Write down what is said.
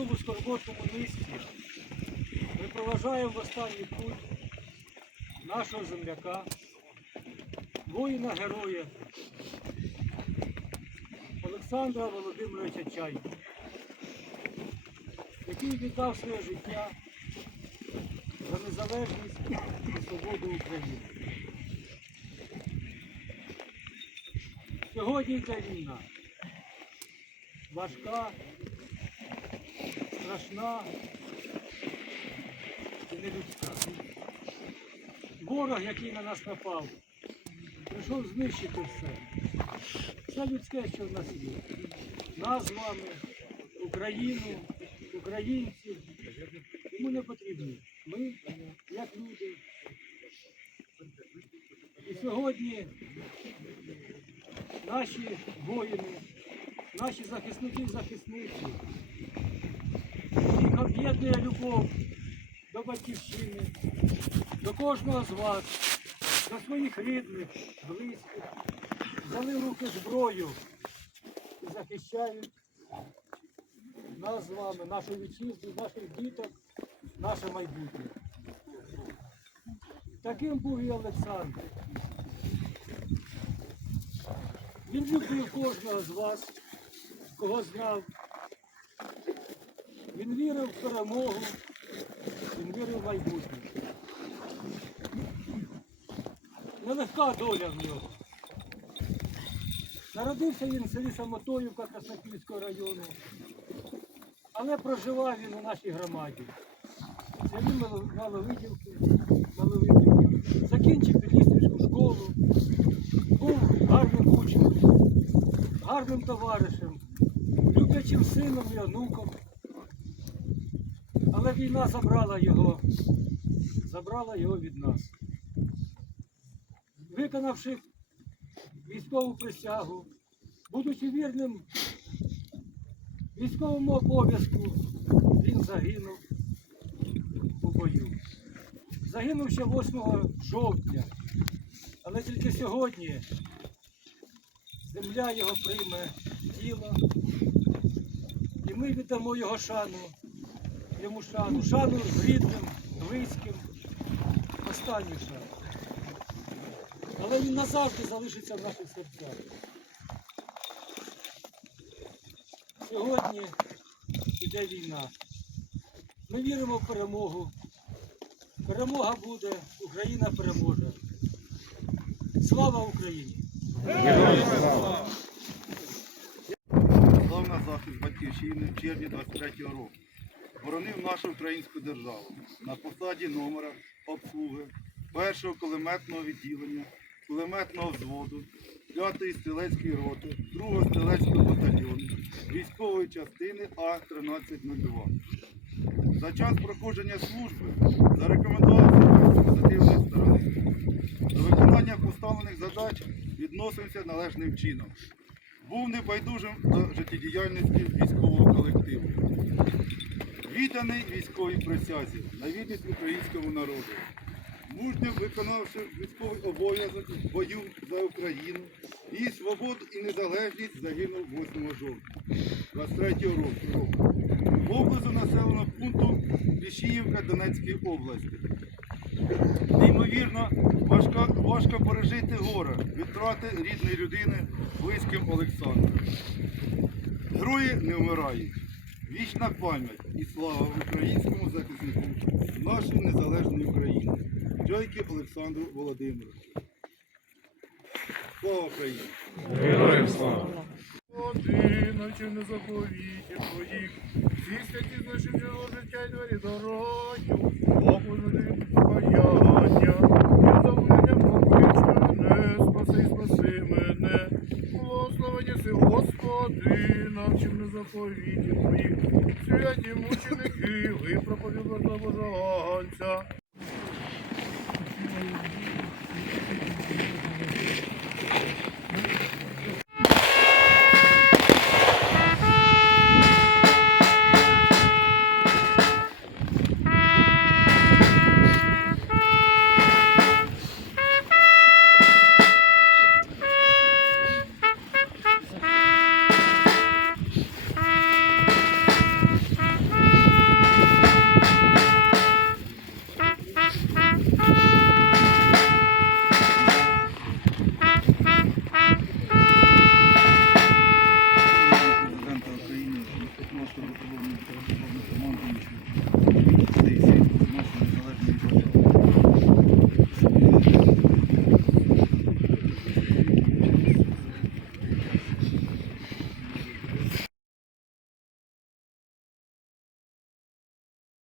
Цьому скорботному місці ми проважаємо в останній путь нашого земляка, воїна-героя Олександра Володимировича Чайка, який віддав своє життя за незалежність і свободу України. Сьогодні йде війна. Важка, страшна і нелюдська. Ворог, який на нас напав, прийшов знищити все. Все людське, що в нас є. Нас з вами, Україну, українців. Йому не потрібні. Ми, як люди. І сьогодні наші воїни, наші захисники і захисниці, об'єднує любов до батьківщини, до кожного з вас, до своїх рідних, близьких, взяли в руки зброю і захищають нас з вами, нашу вітчизну, наших діток, наше майбутнє. Таким був і Олександр. Він любив кожного з вас, кого знав. Він вірив в перемогу, він вірив в майбутнє. Нелегка доля в нього. Народився він в селі Самотоївка Краснопільського району, але проживав він у нашій громаді. В селі Маловидівки, Маловидівки. Закінчив Підлістрівську школу, був гарним учнем, гарним товаришем, люблячим сином і онуком. Але війна забрала його, забрала його від нас. Виконавши військову присягу, будучи вірним військовому обов'язку, він загинув у бою. Загинув ще 8 жовтня, але тільки сьогодні земля його прийме тіло, і ми віддамо його шану, йому шану, шану рідним, близьким, останню шану. Але він назавжди залишиться в наших серцях. Сьогодні йде війна. Ми віримо в перемогу. Перемога буде, Україна переможе. Слава Україні! На захист батьківщини в червні 23-го року. Боронив нашу українську державу на посаді номера обслуги першого кулеметного відділення, кулеметного взводу, 5-ї стрілецької роти, 2-го стрілецького батальйону, військової частини А-1302. За час проходження служби зарекомендував себе з позитивної сторони. До виконання поставлених задач відносився належним чином був небайдужим до життєдіяльності військового колективу. Відданий військовій присязі на вірність українському народу, мужньо виконавши військовий обов'язок в бою за Україну і свободу і незалежність загинув 8 жовтня 23 року поблизу населеного пункту Пішіївка Донецької області. Неймовірно, важко, важко пережити горе від втрати рідної людини близьким Олександром. Герої не вмирають. Вічна пам'ять і слава українському захиснику нашої незалежної України. Чайки Олександру Володимировичу. Слава Україні! Героям слава! Одиночі не заповіті твоїх, всі святі знайшли джерело життя й двері дорогу, Господи, паяння, я замовлення покличене, спаси, спаси мене, благословення си, Господи, навчив не заповіті святі мученики, ви Божого Божанця,